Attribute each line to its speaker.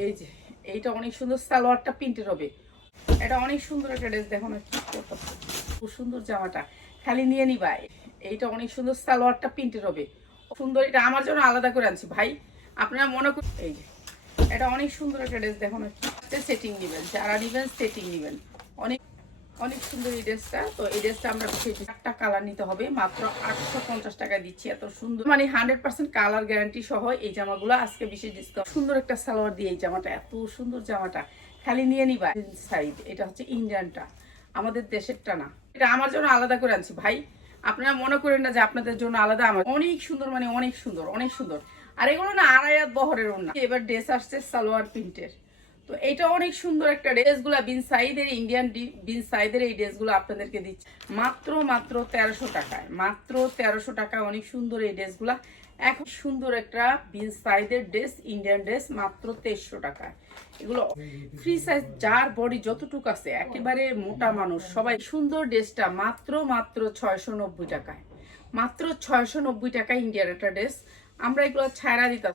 Speaker 1: এই যে, এইটা অনেক সুন্দর সালোয়ারটা প্রিন্টের হবে। এটা অনেক সুন্দর একটা ড্রেস দেখো না খুব সুন্দর জামাটা। খালি নিয়ে নিবা। এইটা অনেক সুন্দর সালোয়ারটা প্রিন্টের হবে। সুন্দর, এটা আমার জন্য আলাদা করে আনছি ভাই। আপনারা মনে করুন এই যে, এটা অনেক সুন্দর একটা ড্রেস দেখো না সেটিং নেবেন, যারা নেবেন সেটিং নেবেন। অনেক অনেক সুন্দর এই ড্রেসটা। তো এই ড্রেসটা আমরা চারটা কালার নিতে হবে। মাত্র আটশো পঞ্চাশ টাকা দিচ্ছি, এত সুন্দর। মানে হান্ড্রেড পার্সেন্ট কালার গ্যারান্টি সহ এই জামাগুলো আজকে বিশেষ ডিসকাউন্ট সুন্দর একটা সালোয়ার দিয়ে এই জামাটা, এত সুন্দর জামাটা। খালি নিয়ে নিবা। সাইড এটা হচ্ছে ইন্ডিয়ানটা আমাদের দেশেরটা না। এটা আমার জন্য আলাদা করে আনছি। ভাই, আপনারা মনে করেন না যে আপনাদের জন্য আলাদা আমার। অনেক সুন্দর মানে অনেক সুন্দর অনেক সুন্দর। আর এগুলো না আড়াইয়াত বহরের ওনা এবার ড্রেস আসছে সালোয়ার প্রিন্টের তো এটা অনেক সুন্দর একটা ড্রেসগুলা বিন সাইদের ইন্ডিয়ান বিন সাইদের এই ড্রেসগুলো আপনাদেরকে দিচ্ছে। মাত্র মাত্র তেরোশো টাকায়, মাত্র তেরোশো টাকায় অনেক সুন্দর এই ড্রেসগুলা। এখন সুন্দর একটা বিন সাইদের ড্রেস ইন্ডিয়ান ড্রেস মাত্র তেইশশো টাকায়। এগুলো ফ্রি সাইজ যার বডি যতটুকু আছে, একেবারে মোটা মানুষ, সবাই সুন্দর ড্রেসটা মাত্র মাত্র ছয়শো নব্বই টাকায়। মাত্র ছয়শো নব্বই টাকায় ইন্ডিয়ার একটা ড্রেস আমরা এগুলো ছাড়া দিতাম।